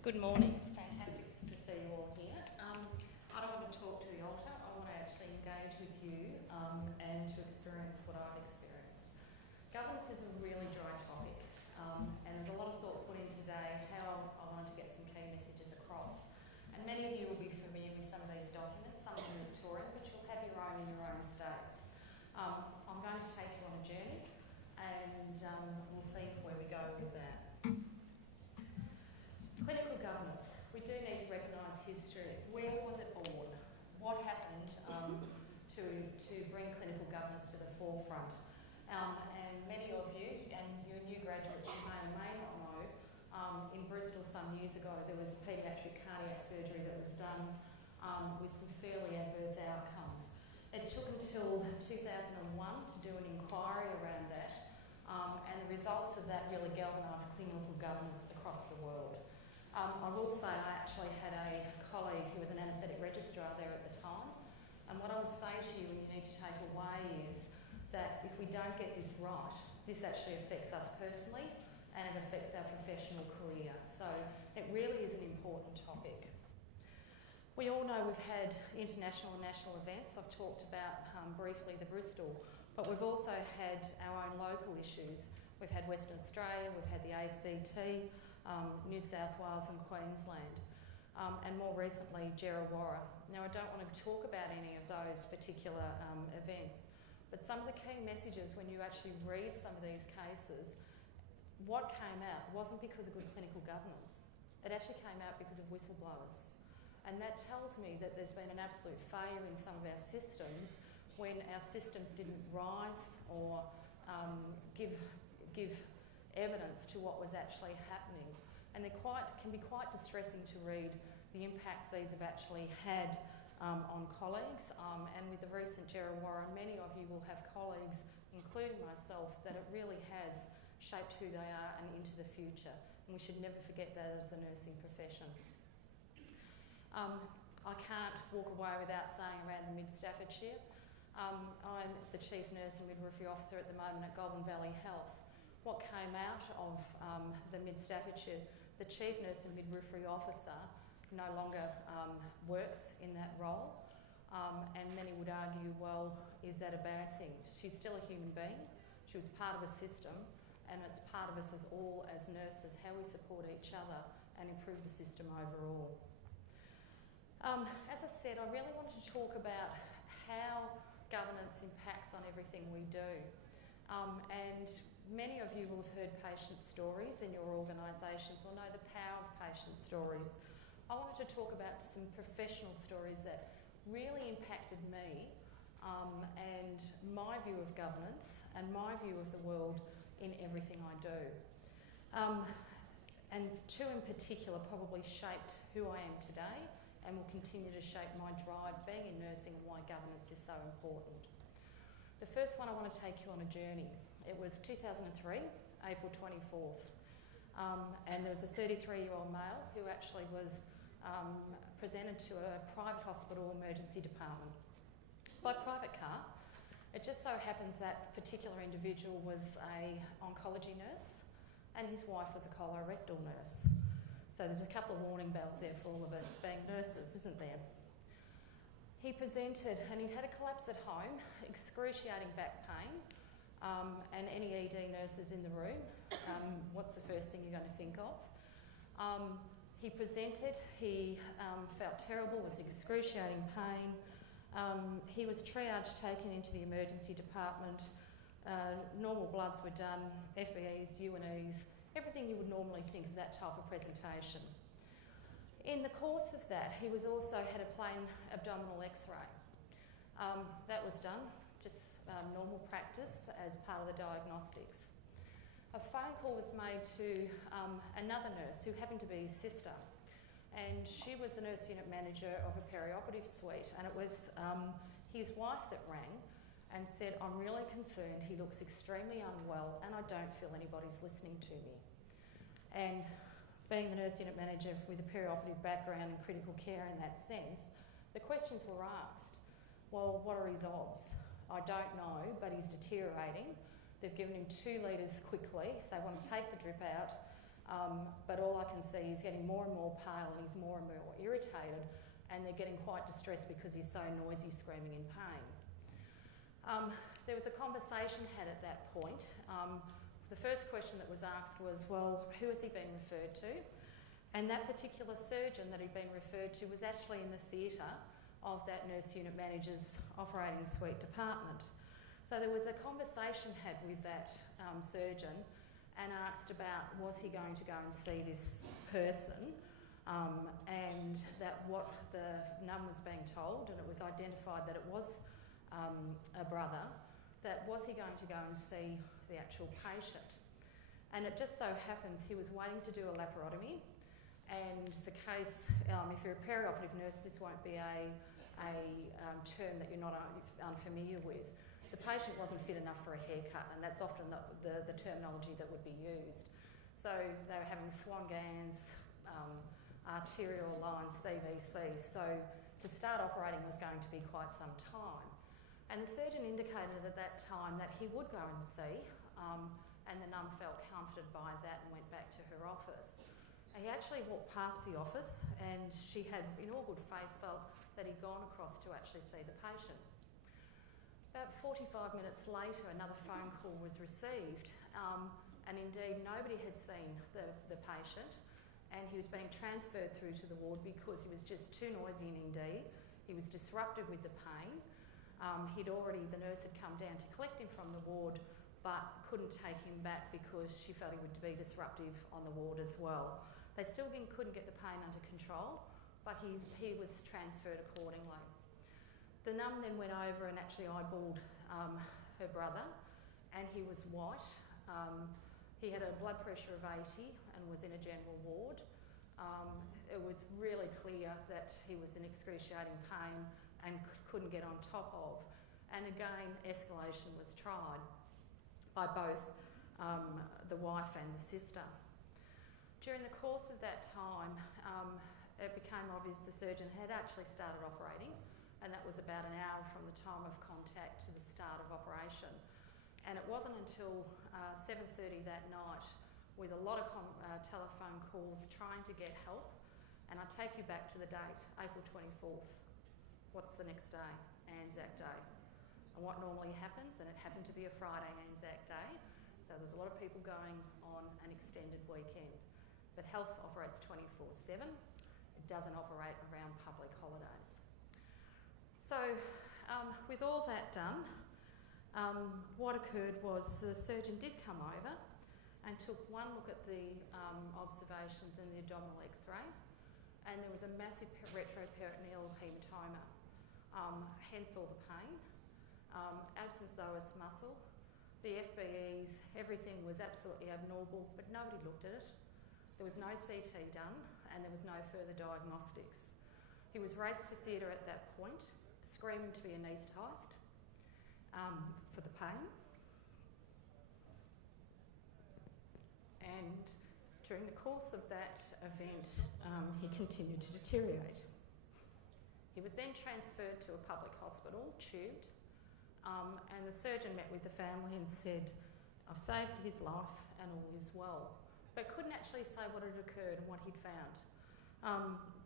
Good morning. It's fantastic to see you all here. I don't want to talk to the altar. I want to actually engage with you and to experience what I've experienced. Governance is a really dry topic and there's a lot of thought put in today how I wanted to get some key messages across. And many of you will be familiar with some of these documents, some in Victoria, but you'll have your own in your own states. I'm going to take you on a journey and we'll see where we go with that. Clinical governance. We do need to recognise history. Where was it born? What happened to bring clinical governance to the forefront? And many of you, and your new graduates, you may or may not know, in Bristol some years ago there was paediatric cardiac surgery that was done with some fairly adverse outcomes. It took until 2001 to do an inquiry around that, and the results of that really galvanised clinical governance across the world. I will say I actually had a colleague who was an anaesthetic registrar there at the time, and what I would say to you and you need to take away is that if we don't get this right, this actually affects us personally and it affects our professional career. So it really is an important topic. We all know we've had international and national events. I've talked about briefly the Bristol, but we've also had our own local issues. We've had Western Australia, we've had the ACT, New South Wales and Queensland, and more recently Djerriwarrh. Now I don't want to talk about any of those particular events, but some of the key messages when you actually read some of these cases, what came out wasn't because of good clinical governance. It actually came out because of whistleblowers. And that tells me that there's been an absolute failure in some of our systems when our systems didn't rise or give evidence to what was actually happening. And they can be quite distressing to read the impacts these have actually had on colleagues. And with the recent Djerriwarrh, many of you will have colleagues, including myself, that it really has shaped who they are and into the future. And we should never forget that as the nursing profession. I can't walk away without saying around the Mid-Staffordshire. I'm the Chief Nurse and Midwifery Officer at the moment at Goulburn Valley Health. What came out of the Mid-Staffordshire, the Chief Nurse and Midwifery Officer no longer works in that role, and many would argue, well, is that a bad thing? She's still a human being, she was part of a system, and it's part of us as all as nurses, how we support each other and improve the system overall. As I said, I really wanted to talk about how governance impacts on everything we do. And many of you will have heard patient stories in your organisations or know the power of patient stories. I wanted to talk about some professional stories that really impacted me and my view of governance and my view of the world in everything I do. And two in particular probably shaped who I am today and will continue to shape my drive being in nursing and why governance is so important. The first one, I want to take you on a journey. It was 2003, April 24th, and there was a 33-year-old male who actually was presented to a private hospital emergency department by private car. It just so happens that particular individual was an oncology nurse and his wife was a colorectal nurse. So there's a couple of warning bells there for all of us being nurses, isn't there? He presented and he'd had a collapse at home, excruciating back pain, and any ED nurses in the room, what's the first thing you're going to think of? He presented, he felt terrible, was excruciating pain. He was triaged, taken into the emergency department. Normal bloods were done, FBEs, UNEs, everything you would normally think of that type of presentation. In the course of that, he was also had a plain abdominal x-ray. That was done, just normal practice as part of the diagnostics. A phone call was made to another nurse who happened to be his sister, and she was the nurse unit manager of a perioperative suite, and it was his wife that rang and said, I'm really concerned, he looks extremely unwell and I don't feel anybody's listening to me. And being the nurse unit manager with a perioperative background in critical care in that sense, the questions were asked. Well, what are his odds? I don't know, but he's deteriorating. They've given him 2 litres quickly. They want to take the drip out. but all I can see is getting more and more pale and he's more and more irritated, and they're getting quite distressed because he's so noisy, screaming in pain. There was a conversation had at that point. The first question that was asked was, well, who has he been referred to? And that particular surgeon that he'd been referred to was actually in the theatre of that nurse unit manager's operating suite department. So there was a conversation had with that surgeon and asked about, was he going to go and see this person, and that what the nun was being told, and it was identified that it was a brother, that was he going to go and see the actual patient. And it just so happens he was waiting to do a laparotomy, and the case, if you're a perioperative nurse, this won't be a term that you're not unfamiliar with. The patient wasn't fit enough for a haircut, and that's often the terminology that would be used. So they were having Swan-Ganz, arterial line, CVC. So to start operating was going to be quite some time. And the surgeon indicated at that time that he would go and see, and the nun felt comforted by that and went back to her office. He actually walked past the office, and she had, in all good faith, felt that he'd gone across to actually see the patient. About 45 minutes later, another phone call was received, and indeed nobody had seen the patient, and he was being transferred through to the ward because he was just too noisy, and indeed he was disrupted with the pain. The nurse had come down to collect him from the ward, but couldn't take him back because she felt he would be disruptive on the ward as well. They still couldn't get the pain under control, but he was transferred accordingly. The nun then went over and actually eyeballed her brother, and he was white. He had a blood pressure of 80 and was in a general ward. It was really clear that he was in excruciating pain and couldn't get on top of. And again, escalation was tried by both the wife and the sister. During the course of that time, it became obvious the surgeon had actually started operating, and that was about an hour from the time of contact to the start of operation. And it wasn't until 7:30 that night, with a lot of telephone calls trying to get help, and I take you back to the date, April 24th. What's the next day? Anzac Day. And what normally happens, and it happened to be a Friday Anzac Day, so there's a lot of people going on an extended weekend. But health operates 24/7. It doesn't operate around public holidays. So with all that done, what occurred was the surgeon did come over and took one look at the observations in the abdominal x-ray, and there was a massive retroperitoneal haematoma, hence all the pain, absence os muscle, the FBEs, everything was absolutely abnormal, but nobody looked at it. There was no CT done, and there was no further diagnostics. He was raced to theatre at that point, screaming to be anaesthetised for the pain. And during the course of that event, he continued to deteriorate. He was then transferred to a public hospital, tubed, and the surgeon met with the family and said, I've saved his life and all is well, but couldn't actually say what had occurred and what he'd found.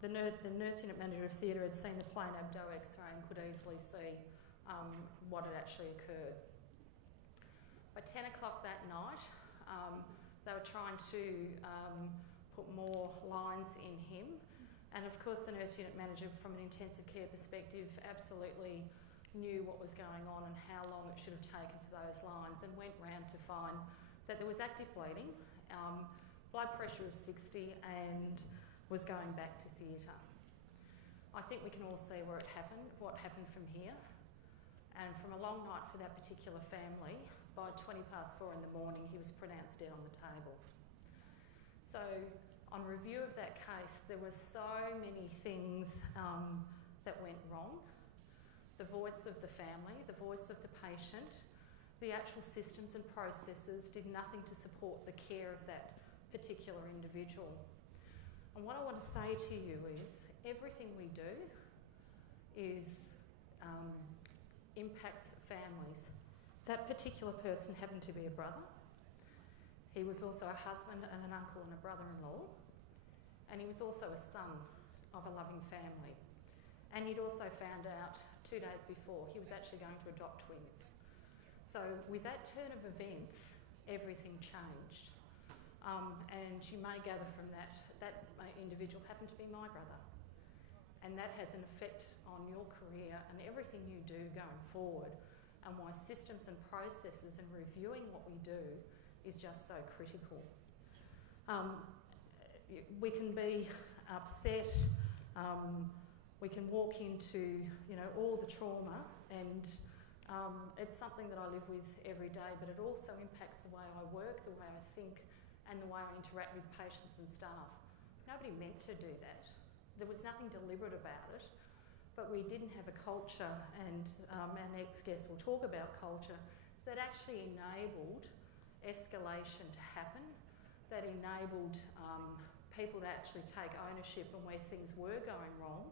The nurse unit manager of theatre had seen the plain abdo x-ray and could easily see what had actually occurred. By 10 o'clock that night, they were trying to put more lines in him, and of course the nurse unit manager from an intensive care perspective absolutely knew what was going on and how long it should have taken for those lines, and went round to find that there was active bleeding, blood pressure of 60, and was going back to theatre. I think we can all see where it happened, what happened from here, and from a long night for that particular family, by 4:20 in the morning he was pronounced dead on the table. So on review of that case, there were so many things that went wrong. The voice of the family, the voice of the patient, the actual systems and processes did nothing to support the care of that particular individual. And what I want to say to you is everything we do impacts families. That particular person happened to be a brother. He was also a husband and an uncle and a brother-in-law, and he was also a son of a loving family. And he'd also found out 2 days before he was actually going to adopt twins. So with that turn of events, everything changed. And you may gather from that, that individual happened to be my brother. And that has an effect on your career and everything you do going forward, and why systems and processes and reviewing what we do is just so critical. We can be upset, we can walk into, you know, all the trauma, and it's something that I live with every day, but it also impacts the way I work, the way I think, and the way I interact with patients and staff. Nobody meant to do that. There was nothing deliberate about it, but we didn't have a culture, and our next guest will talk about culture, that actually enabled escalation to happen, that enabled people to actually take ownership on where things were going wrong.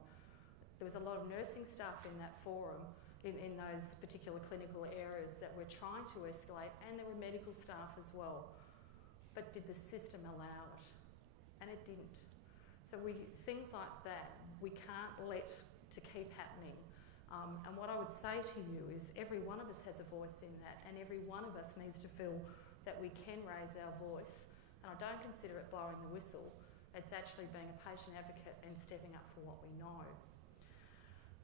There was a lot of nursing staff in that forum, in those particular clinical areas that were trying to escalate, and there were medical staff as well. But did the system allow it? And it didn't. So things like that, we can't let to keep happening. And what I would say to you is every one of us has a voice in that, and every one of us needs to feel that we can raise our voice. And I don't consider it blowing the whistle. It's actually being a patient advocate and stepping up for what we know.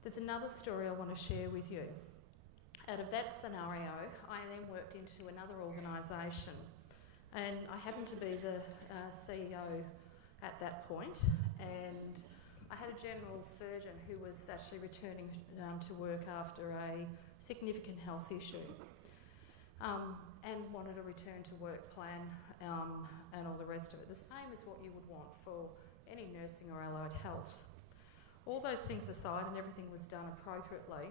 There's another story I want to share with you. Out of that scenario, I then worked into another organisation, and I happened to be the CEO at that point, and I had a general surgeon who was actually returning to work after a significant health issue, and wanted a return to work plan and all the rest of it, the same as what you would want for any nursing or allied health. All those things aside, and everything was done appropriately,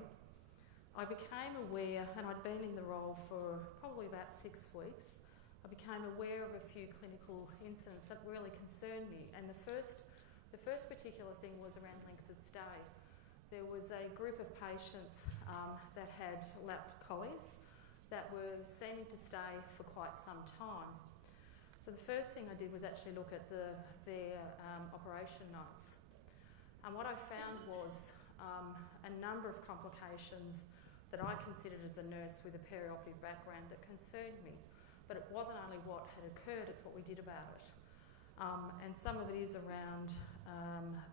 I became aware, and I'd been in the role for probably about 6 weeks, I became aware of a few clinical incidents that really concerned me, and the first particular thing was around length of stay. There was a group of patients that had lap collies that were seeming to stay for quite some time. So the first thing I did was actually look at their operation notes. And what I found was a number of complications that I considered as a nurse with a perioperative background that concerned me. But it wasn't only what had occurred, it's what we did about it. And some of it is around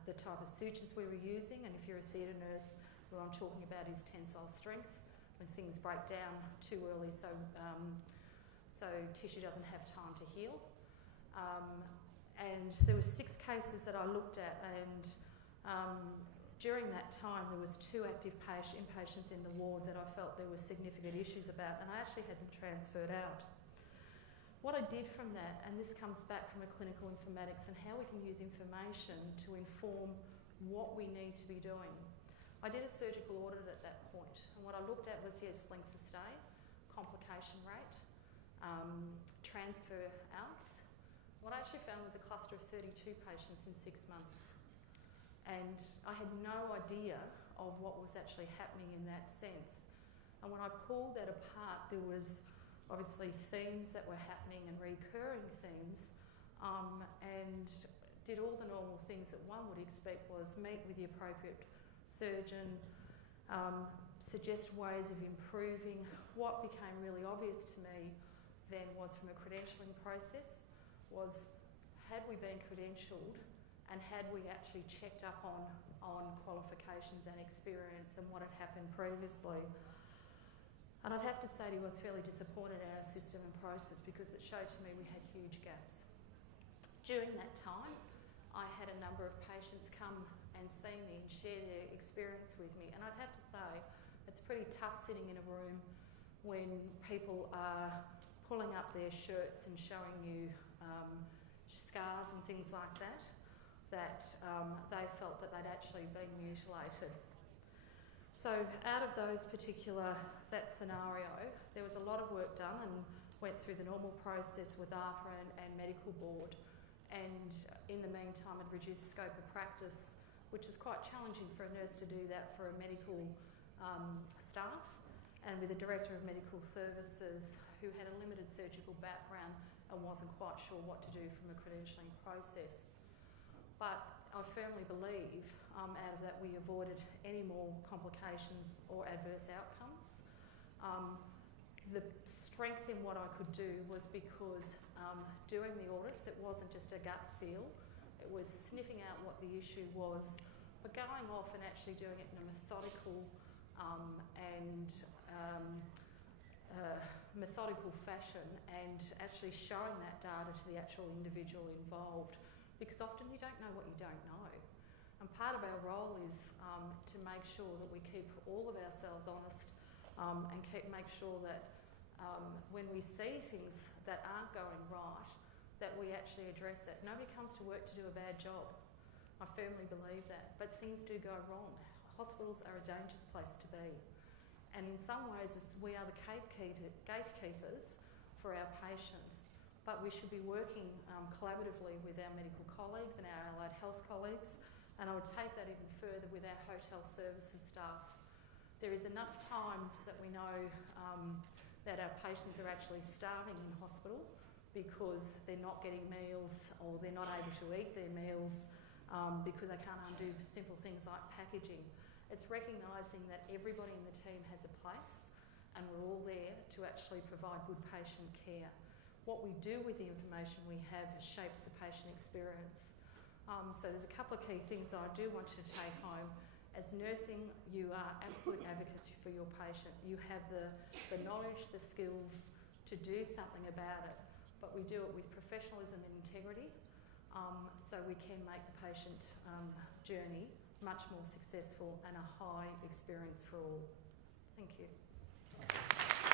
the type of sutures we were using, and if you're a theatre nurse, what I'm talking about is tensile strength, when things break down too early so tissue doesn't have time to heal. And there were 6 cases that I looked at, and during that time there was 2 active inpatients in the ward that I felt there were significant issues about, and I actually had them transferred out. What I did from that, and this comes back from a clinical informatics and how we can use information to inform what we need to be doing. I did a surgical audit at that point, and what I looked at was, yes, length of stay, complication rate, transfer outs. What I actually found was a cluster of 32 patients in 6 months. And I had no idea of what was actually happening in that sense. And when I pulled that apart, there was obviously themes that were happening and recurring themes, and did all the normal things that one would expect, was meet with the appropriate surgeon, suggest ways of improving. What became really obvious to me then was, from a credentialing process, was had we been credentialed and had we actually checked up on qualifications and experience and what had happened previously. And I'd have to say to you, I was fairly disappointed in our system and process, because it showed to me we had huge gaps. During that time, I had a number of patients come and see me and share their experience with me, and I'd have to say it's pretty tough sitting in a room when people are pulling up their shirts and showing you scars and things like that, that they felt that they'd actually been mutilated. So out of that scenario, there was a lot of work done, and went through the normal process with ARPA and medical board, and in the meantime had reduced the scope of practice, which was quite challenging for a nurse to do that for a medical staff, and with a director of medical services who had a limited surgical background and wasn't quite sure what to do from a credentialing process. But I firmly believe out of that we avoided any more complications or adverse outcomes. The strength in what I could do was because doing the audits, it wasn't just a gut feel, it was sniffing out what the issue was, but going off and actually doing it in a methodical methodical fashion and actually showing that data to the actual individual involved, because often you don't know what you don't know. And part of our role is to make sure that we keep all of ourselves honest and make sure that when we see things that aren't going right, that we actually address it. Nobody comes to work to do a bad job. I firmly believe that, but things do go wrong. Hospitals are a dangerous place to be. And in some ways, we are the gatekeepers for our patients, but we should be working collaboratively with our medical colleagues and our allied health colleagues, and I would take that even further with our hotel services staff. There is enough times that we know that our patients are actually starving in hospital because they're not getting meals or they're not able to eat their meals because they can't undo simple things like packaging. It's recognising that everybody in the team has a place and we're all there to actually provide good patient care. What we do with the information we have shapes the patient experience. So there's a couple of key things I do want you to take home. As nursing, you are absolute advocates for your patient. You have the knowledge, the skills to do something about it, but we do it with professionalism and integrity, so we can make the patient journey much more successful and a high experience for all. Thank you.